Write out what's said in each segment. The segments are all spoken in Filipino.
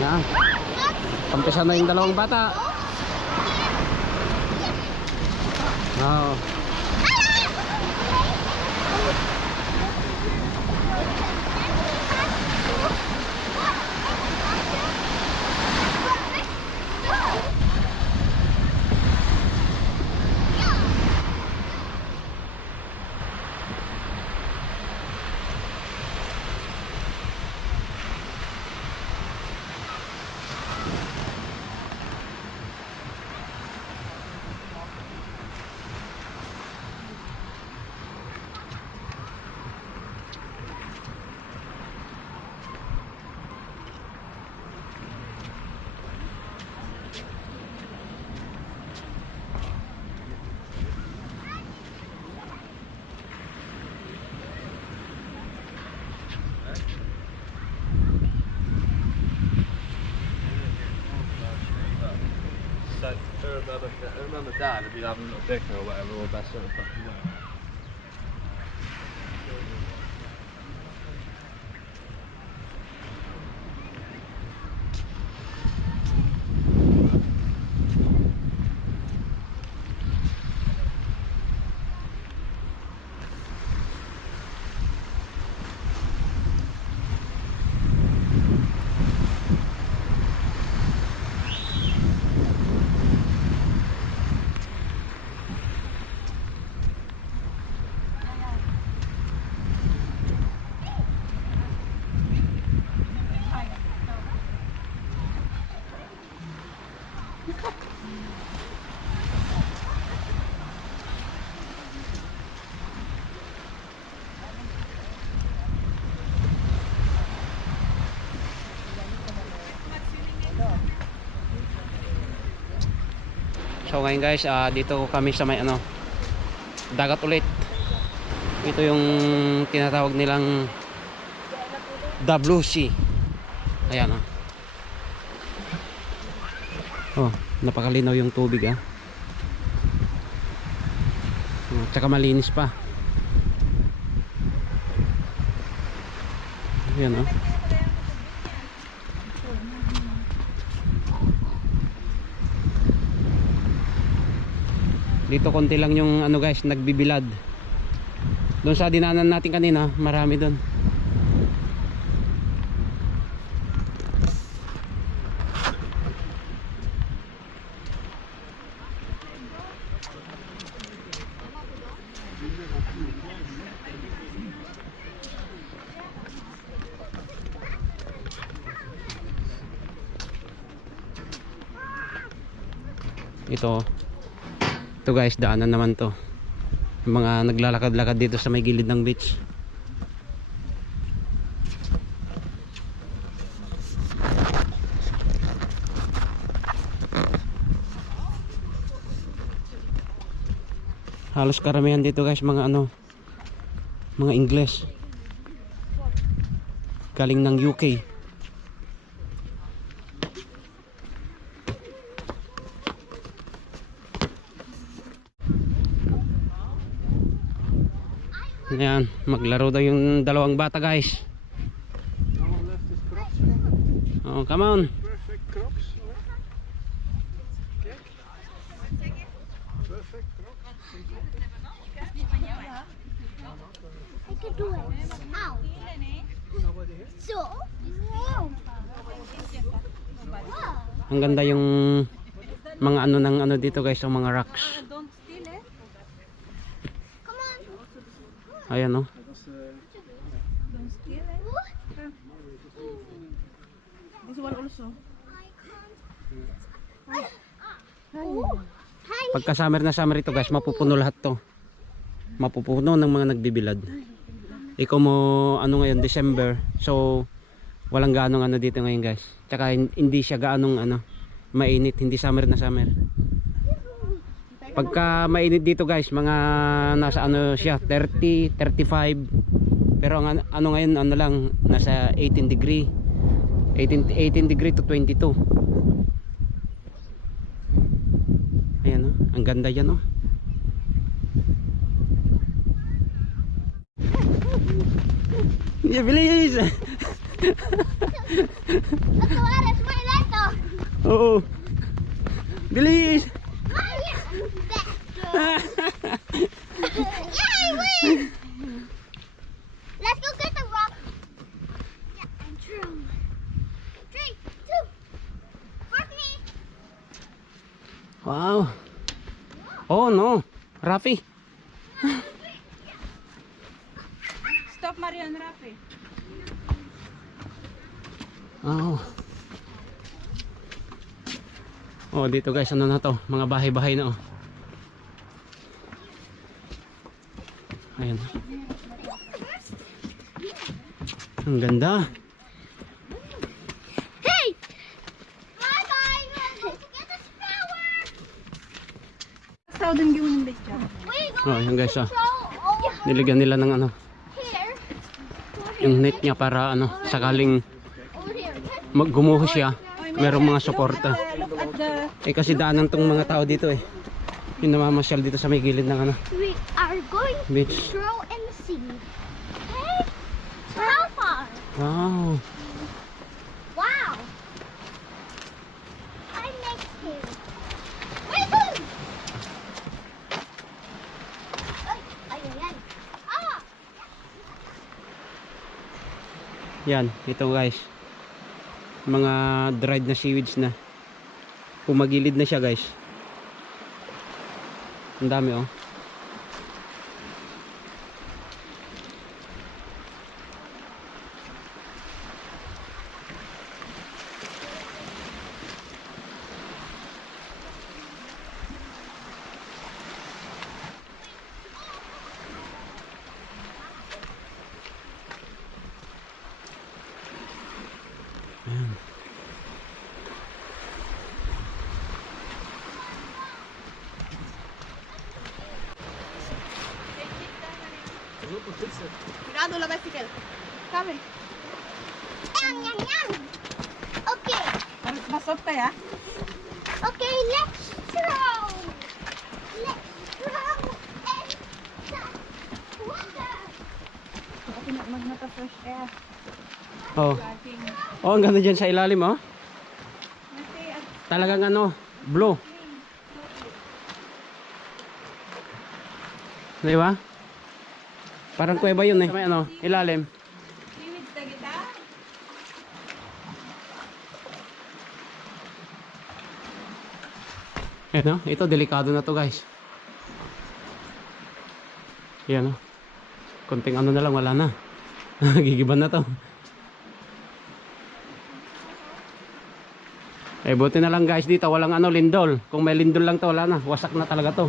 Yan. Pampisa na yung dalawang bata. Oo. I remember Dad would be having a little bicker or whatever, or that sort of stuff. So ngayon guys, dito kami sa may dagat ulit. Ito yung tinatawag nilang WC. Ayan oh, napakalinaw yung tubig tsaka malinis pa. Ayan dito konti lang yung guys, nagbibilad. Doon sa dinanan natin kanina, marami doon. Ito guys, daanan naman to. Mga naglalakad-lakad dito sa may gilid ng beach. Halos karamihan dito guys mga mga Ingles galing ng UK. Ayan, maglaro daw yung dalawang bata guys. Oh, come on. Perfect crocs. Okay. Perfect crocs. I can do it. Ow. So? Ang ganda yung mga ng dito guys, yung mga rocks. Ayan This one also. Pagka summer na summer ito guys, mapupuno lahat to. Mapupuno ng mga nagbibilad. Ikaw mo ngayon December, so walang gaanong dito ngayon guys. Tsaka hindi siya gaanong mainit, hindi summer na summer. Pagka mainit dito guys, mga nasa siya 30, 35. Pero ang ngayon lang nasa 18 degree to 22. Ayan ang ganda yan Yeah, bilis. Ako aras mo ilato. Oo. Bilis! Yay, win! Let's go get the rock. Yeah, and throw. 3, 2, for me. Wow. Oh no. Rafi. Stop Marian Rafi. Oh. Oh, dito guys, ano na to? Mga bahay-bahay na oh. Ayan. Ang ganda. Hey! Bye-bye. Let's get this flower. Sao din gawin ng bitya. Oh, yan guys oh. Oh, Niligyan nila ng ano, here. yung net niya para ano, sakaling Over here. gumuho siya, merong mga suporta. Look at the... Eh kasi daanan tong mga tao dito eh. Yung namamasyal dito sa may gilid ng ano, We are going to beach. throw in the sea. Okay? So how far? Wow. Wow. I'm next here. Wait! Ay, ay, ay. Ah! Yan, ito guys. Mga dried na seaweeds na. Pumagilid na siya guys. Ang dami oh. Cuidado la bicycle. Kami. Yan, yan, yan. Okay. Masok kaya? Okay, let's throw. Let's throw and touch water. Okay na magmata fresh air. Oh. Laging. Oh, ang ganda dyan sa ilalim oh. Talagang ano, blue. Di ba? Parang kuweba yun eh. May ano, ilalim. Seaweed na kita. Ayan oh, ito delikado na to guys. Yan oh. Konting ano na lang, wala na. Gigiban na to. Eh buti na lang guys dito, walang ano, lindol. Kung may lindol lang to, wala na. Wasak na talaga to.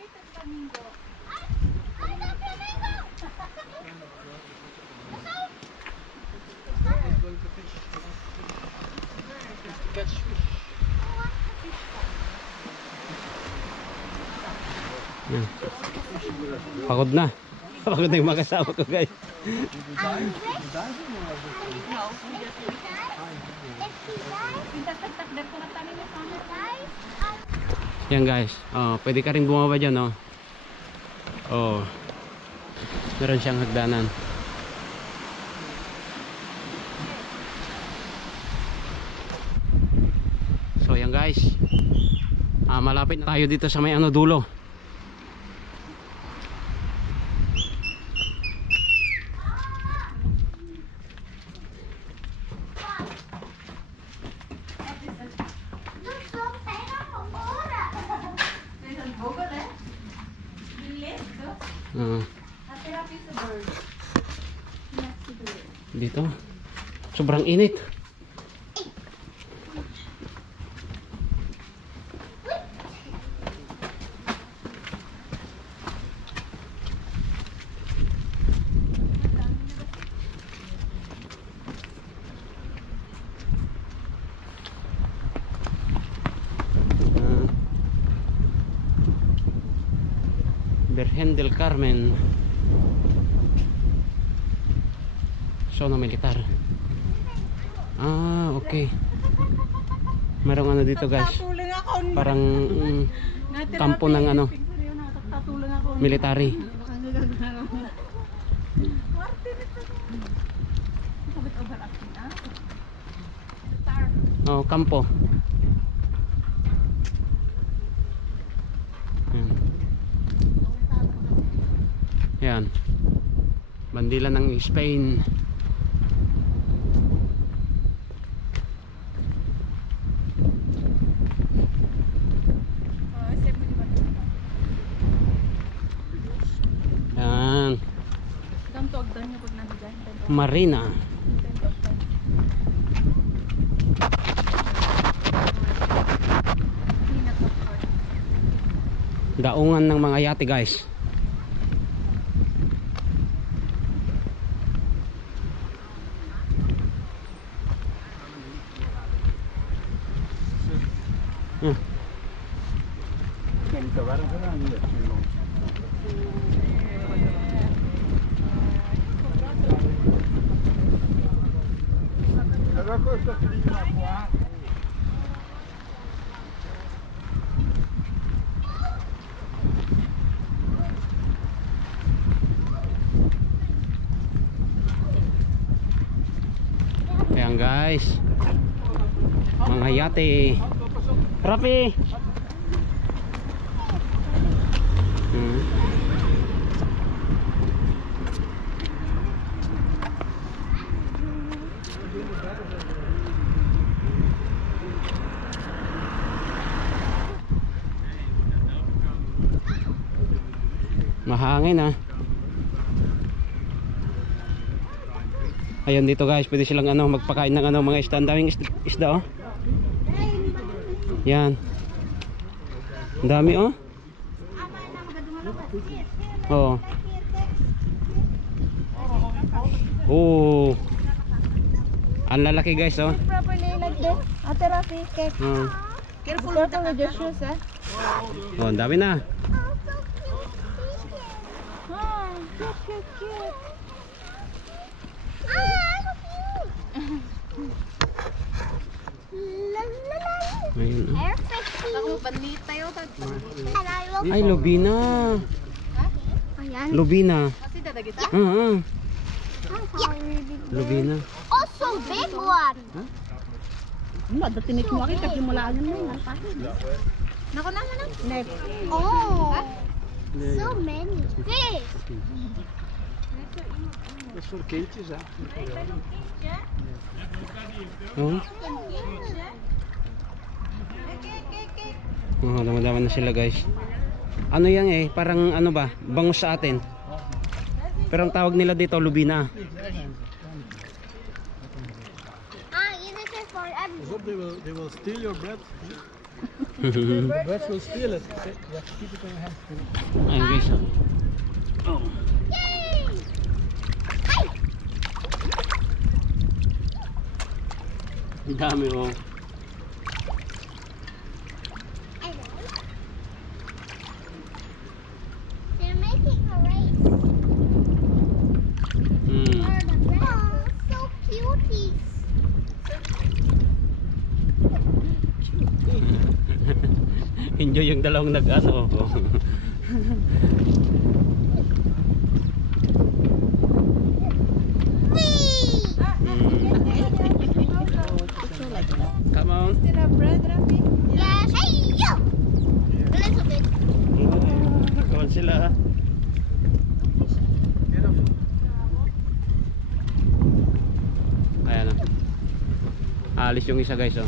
Ay, the flamingo! Yan. Pagod na. Pagod na yung mga kasama ko guys. Yan guys. Oh, pwede ka rin bumaba dyan oh. Oh. Meron siyang hagdanan. So yan guys. Malapit na tayo dito sa may ano dulo. Dito sobrang init. Virgen del Carmen. Zona militar. Ah, okay. Merong ano dito guys. Tatulang ako. Parang kampo ng ano, Tatulang ako. military. Oh, kampo. Yan. Bandila ng Spain. Yan. Ganto agdan niyo pag nandiyan. Marina. Daungan ng mga yate guys. Ayan guys, mga yate. Rapi. Mahangin ah. Ayun dito guys, pwede silang ano magpakain ng ano mga isda, ang daming isda oh. Yan. Ang dami oh. Oh. Oh. Ang lalaki guys oh. Properly like this. Ate Rafi, cake. Oh. Careful with your shoes, eh. Oh, ang dami na. Ah, cute, cute, cute. Ayun, oh. Ako bandita yun. Ay, lubina. Lubina. Kasi dadagita? Lubina. Also big one. Tinik mo akin, kasi mula agad mo. Nako na. Oh, so many fish. Oh. Oh, dama-dama na sila guys. Ano yan eh, parang ano ba, bangus sa atin. Pero ang tawag nila dito lubina. This is for everyone. They will steal your bread. The birds will steal it. You have to keep it in your hands. Ayun guys. Oh. Yay! Ang dami oh. They're making a race. Where the birds? So cuties. Enjoy yung dalawang nag-ano. Come on. Still have bread, Rafi? Yes. Hey, you! A little bit. Kawan sila. Ayan na. Alis yung isa guys oh.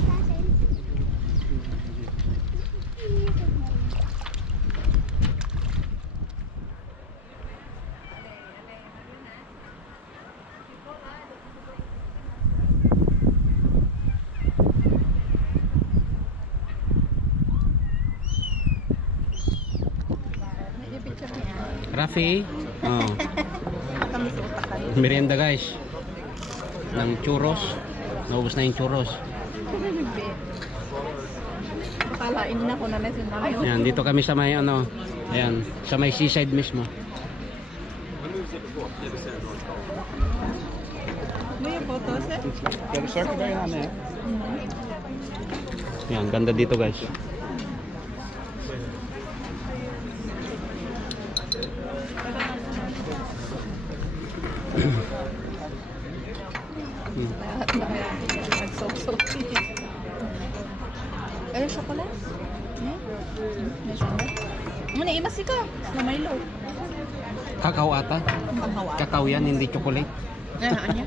Rafi. Oh. Merienda guys. Ng churros. Naubos na yung churros. Akalain na ko na lesson namin. Yan, dito kami sa may ano, Ayan, sa may seaside mismo. May photos eh? Got a circle day on there. Ayan, ganda dito guys. Lahat na kaya nag-soap-soap. Ano, chocolate? May chocolate? Muna, imas ka. Na Milo. Kakao ata. Panghawa. Kakao yan, hindi chocolate. Ano niya?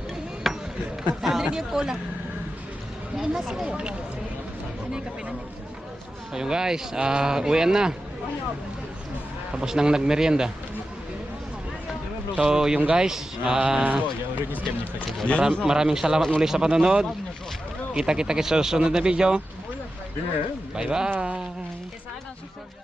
Kakao. Hindi cola. May imas kayo. Ano yung kape na niya? Ayun guys, uwian na. Tapos nang nagmerienda. So yung guys, maraming salamat muli sa panonood. Kita-kita sa susunod na video. Bye bye.